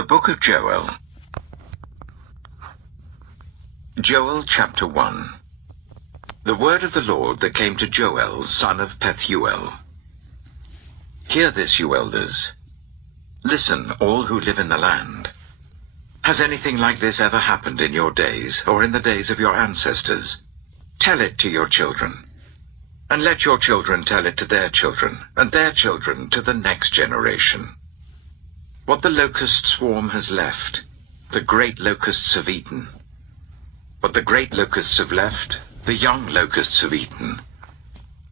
The Book of Joel. Joel chapter 1. The word of the Lord that came to Joel, son of Pethuel. Hear this, you elders. Listen, all who live in the land. Has anything like this ever happened in your days, or in the days of your ancestors? Tell it to your children. And let your children tell it to their children, and their children to the next generation. What the locust swarm has left, the great locusts have eaten. What the great locusts have left, the young locusts have eaten.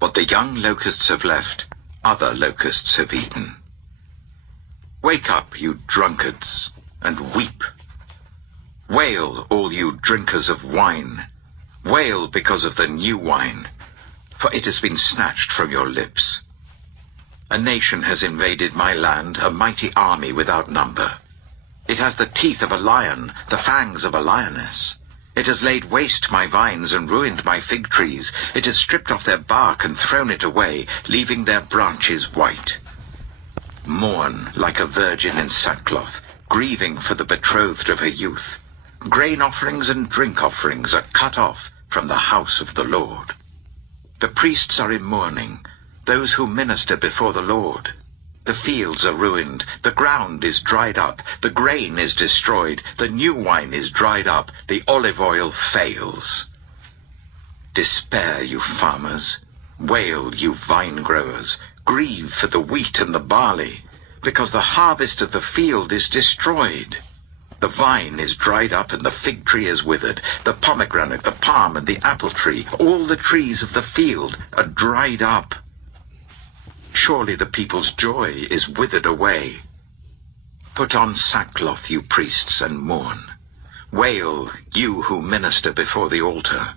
What the young locusts have left, other locusts have eaten. Wake up, you drunkards, and weep. Wail, all you drinkers of wine. Wail because of the new wine, for it has been snatched from your lips. A nation has invaded my land, a mighty army without number. It has the teeth of a lion, the fangs of a lioness. It has laid waste my vines and ruined my fig trees. It has stripped off their bark and thrown it away, leaving their branches white. Mourn like a virgin in sackcloth, grieving for the betrothed of her youth. Grain offerings and drink offerings are cut off from the house of the Lord. The priests are in mourning, those who minister before the Lord. The fields are ruined, the ground is dried up, the grain is destroyed, the new wine is dried up, the olive oil fails. Despair, you farmers, wail, you vine growers, grieve for the wheat and the barley, because the harvest of the field is destroyed. The vine is dried up and the fig tree is withered, the pomegranate, the palm and the apple tree, all the trees of the field are dried up. Surely the people's joy is withered away. Put on sackcloth, you priests, and mourn. Wail, you who minister before the altar.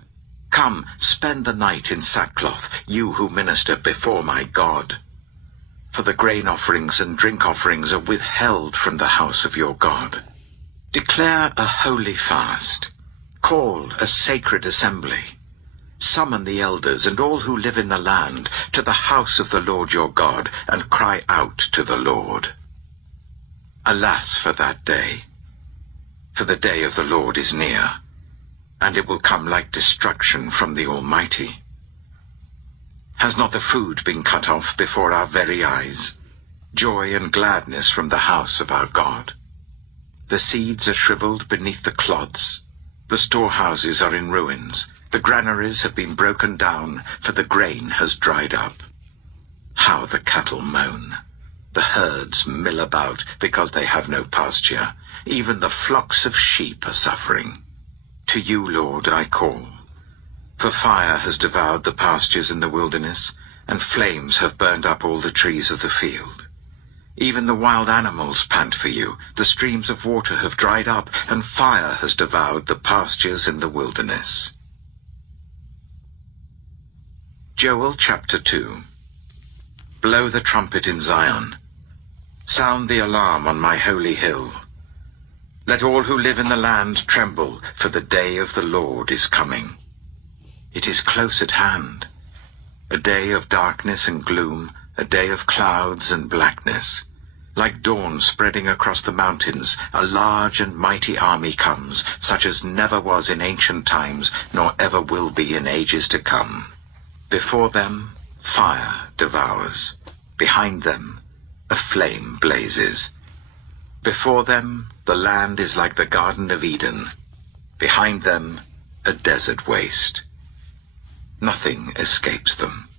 Come, spend the night in sackcloth, you who minister before my God. For the grain offerings and drink offerings are withheld from the house of your God. Declare a holy fast. Call a sacred assembly. Summon the elders and all who live in the land to the house of the Lord your God, and cry out to the Lord. Alas for that day! For the day of the Lord is near, and it will come like destruction from the Almighty. Has not the food been cut off before our very eyes? Joy and gladness from the house of our God. The seeds are shriveled beneath the clods. The storehouses are in ruins. The granaries have been broken down, for the grain has dried up. How the cattle moan. The herds mill about because they have no pasture. Even the flocks of sheep are suffering. To you, Lord, I call. For fire has devoured the pastures in the wilderness, and flames have burned up all the trees of the field. Even the wild animals pant for you. The streams of water have dried up, and fire has devoured the pastures in the wilderness. Joel chapter 2. Blow the trumpet in Zion. Sound the alarm on my holy hill. Let all who live in the land tremble, for the day of the Lord is coming. It is close at hand. A day of darkness and gloom, a day of clouds and blackness. Like dawn spreading across the mountains, a large and mighty army comes, such as never was in ancient times, nor ever will be in ages to come. Before them, fire devours. Behind them, a flame blazes. Before them, the land is like the Garden of Eden. Behind them, a desert waste. Nothing escapes them.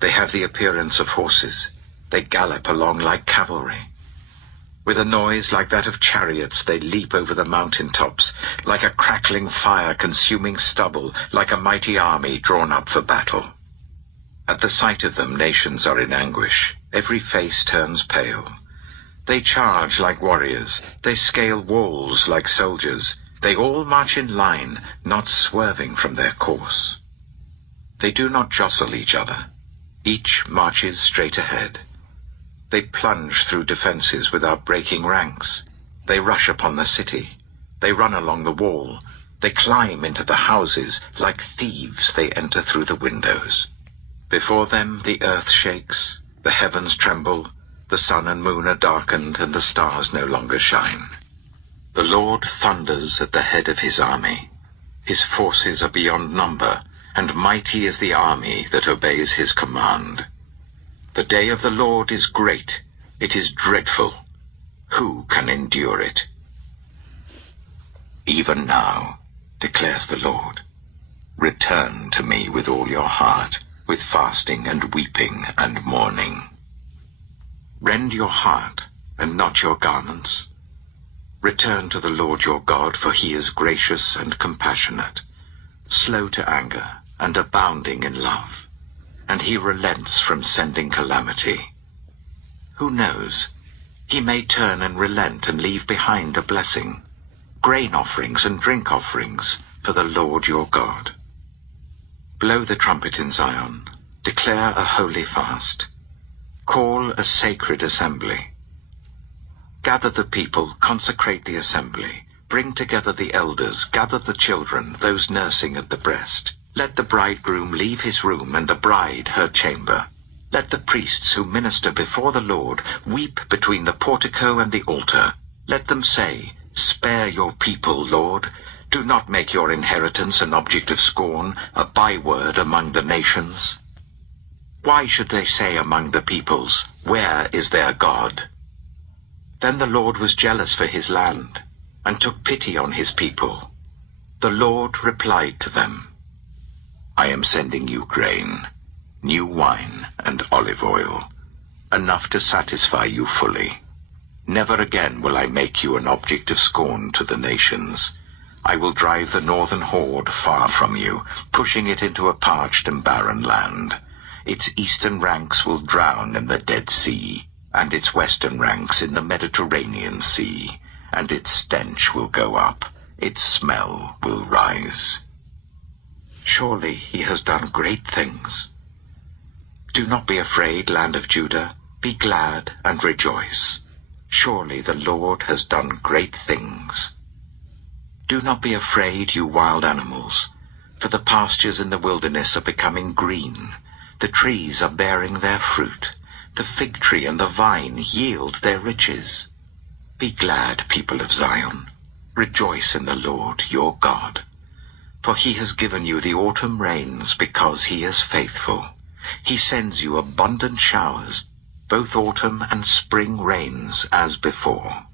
They have the appearance of horses. They gallop along like cavalry. With a noise like that of chariots, they leap over the mountain tops, like a crackling fire consuming stubble, like a mighty army drawn up for battle. At the sight of them, nations are in anguish. Every face turns pale. They charge like warriors. They scale walls like soldiers. They all march in line, not swerving from their course. They do not jostle each other. Each marches straight ahead. They plunge through defenses without breaking ranks. They rush upon the city. They run along the wall. They climb into the houses. Like thieves, they enter through the windows. Before them the earth shakes, the heavens tremble, The sun and moon are darkened, and the stars no longer shine. The Lord thunders at the head of his army. His forces are beyond number, and mighty is the army that obeys his command. The day of the Lord is great. It is dreadful. Who can endure it? Even now, declares the Lord, return to me with all your heart, with fasting and weeping and mourning. Rend your heart and not your garments. Return to the Lord your God, for he is gracious and compassionate, slow to anger and abounding in love, and he relents from sending calamity. Who knows? He may turn and relent and leave behind a blessing, grain offerings and drink offerings for the Lord your God. Blow the trumpet in Zion, declare a holy fast, call a sacred assembly. Gather the people, consecrate the assembly, bring together the elders, gather the children, those nursing at the breast. Let the bridegroom leave his room and the bride her chamber. Let the priests who minister before the Lord weep between the portico and the altar. Let them say, spare your people, Lord. Do not make your inheritance an object of scorn, a byword among the nations. Why should they say among the peoples, where is their God? Then the Lord was jealous for his land, and took pity on his people. The Lord replied to them, I am sending you grain, new wine and olive oil, enough to satisfy you fully. Never again will I make you an object of scorn to the nations. I will drive the northern horde far from you, pushing it into a parched and barren land. Its eastern ranks will drown in the Dead Sea, and its western ranks in the Mediterranean Sea, and its stench will go up, its smell will rise. Surely he has done great things. Do not be afraid, land of Judah, be glad and rejoice. Surely the Lord has done great things. Do not be afraid, you wild animals, for the pastures in the wilderness are becoming green. The trees are bearing their fruit. The fig tree and the vine yield their riches. Be glad, people of Zion. Rejoice in the Lord your God. For he has given you the autumn rains because he is faithful. He sends you abundant showers, both autumn and spring rains as before.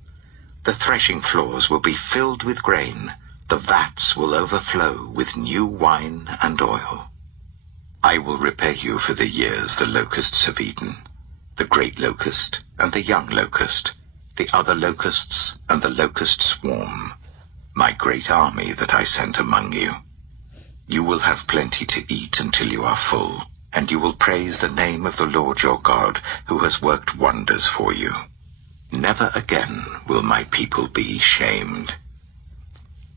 The threshing floors will be filled with grain. The vats will overflow with new wine and oil. I will repay you for the years the locusts have eaten, the great locust and the young locust, the other locusts and the locust swarm, my great army that I sent among you. You will have plenty to eat until you are full, and you will praise the name of the Lord your God, who has worked wonders for you. Never again will my people be shamed.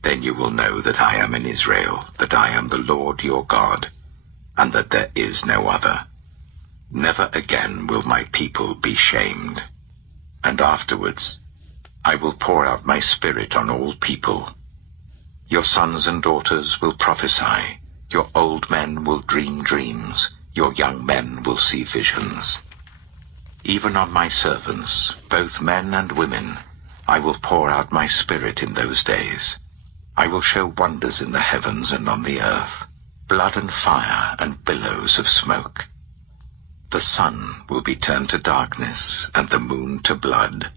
Then you will know that I am in Israel, that I am the Lord your God, and that there is no other. Never again will my people be shamed. And afterwards, I will pour out my spirit on all people. Your sons and daughters will prophesy. Your old men will dream dreams. Your young men will see visions. Even on my servants, both men and women, I will pour out my spirit in those days. I will show wonders in the heavens and on the earth, blood and fire and billows of smoke. The sun will be turned to darkness and the moon to blood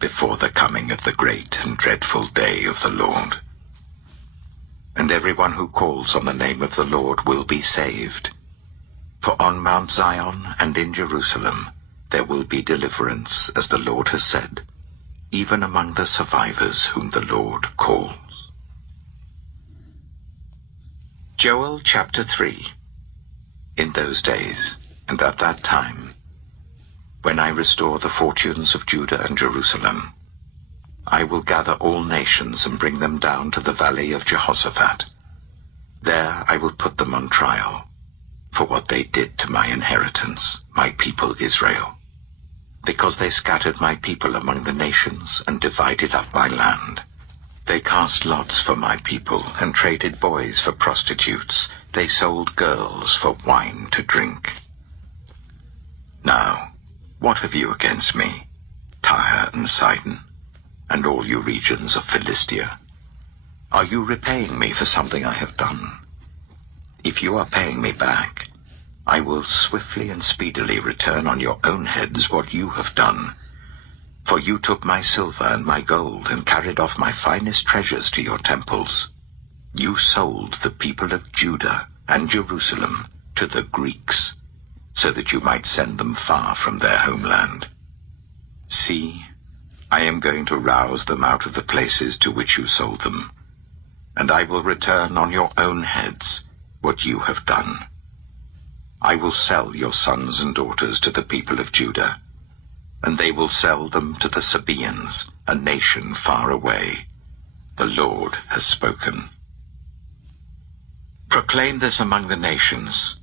before the coming of the great and dreadful day of the Lord. And everyone who calls on the name of the Lord will be saved. For on Mount Zion and in Jerusalem there will be deliverance, as the Lord has said, even among the survivors whom the Lord calls. Joel chapter 3. In those days, and at that time, when I restore the fortunes of Judah and Jerusalem, I will gather all nations and bring them down to the valley of Jehoshaphat. There I will put them on trial for what they did to my inheritance, my people Israel, because they scattered my people among the nations and divided up my land. They cast lots for my people and traded boys for prostitutes. They sold girls for wine to drink. Now, What have you against me, Tyre and Sidon, and all you regions of Philistia? Are you repaying me for something I have done? If you are paying me back, I will swiftly and speedily return on your own heads what you have done. For you took my silver and my gold and carried off my finest treasures to your temples. You sold the people of Judah and Jerusalem to the Greeks, so that you might send them far from their homeland. See, I am going to rouse them out of the places to which you sold them, and I will return on your own heads what you have done. I will sell your sons and daughters to the people of Judah, and they will sell them to the Sabaeans, a nation far away. The Lord has spoken. Proclaim this among the nations.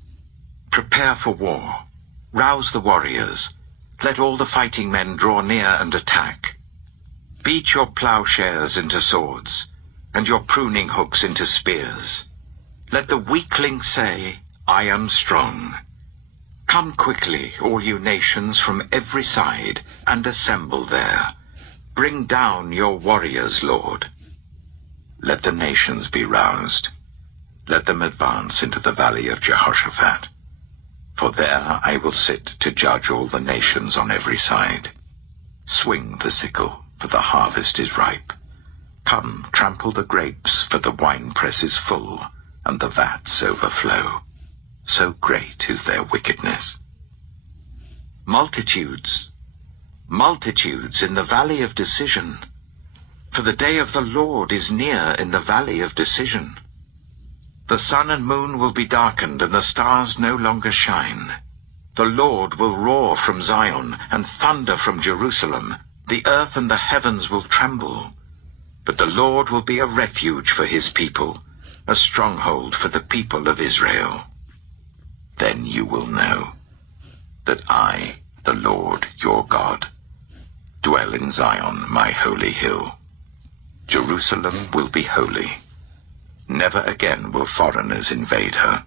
Prepare for war. Rouse the warriors. Let all the fighting men draw near and attack. Beat your plowshares into swords, and your pruning hooks into spears. Let the weakling say, I am strong. Come quickly, all you nations from every side, and assemble there. Bring down your warriors, Lord. Let the nations be roused. Let them advance into the valley of Jehoshaphat. For there I will sit to judge all the nations on every side. Swing the sickle, for the harvest is ripe. Come, trample the grapes, for the winepress is full, and the vats overflow. So great is their wickedness. Multitudes, multitudes in the valley of decision. For the day of the Lord is near in the valley of decision. The sun and moon will be darkened, and the stars no longer shine. The Lord will roar from Zion, and thunder from Jerusalem. The earth and the heavens will tremble. But the Lord will be a refuge for his people, a stronghold for the people of Israel. Then you will know that I, the Lord your God, dwell in Zion, my holy hill. Jerusalem will be holy. Never again will foreigners invade her.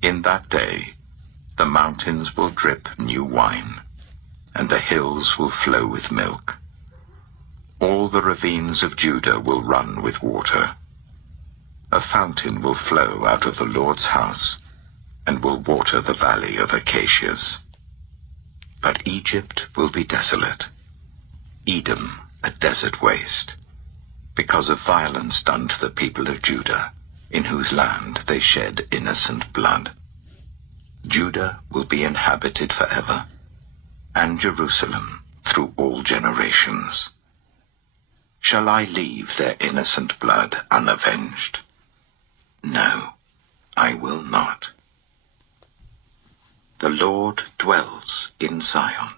In that day, the mountains will drip new wine, and the hills will flow with milk. All the ravines of Judah will run with water. A fountain will flow out of the Lord's house, and will water the valley of acacias. But Egypt will be desolate, Edom a desert waste, because of violence done to the people of Judah, in whose land they shed innocent blood. Judah will be inhabited forever, and Jerusalem through all generations. Shall I leave their innocent blood unavenged? No, I will not. The Lord dwells in Zion.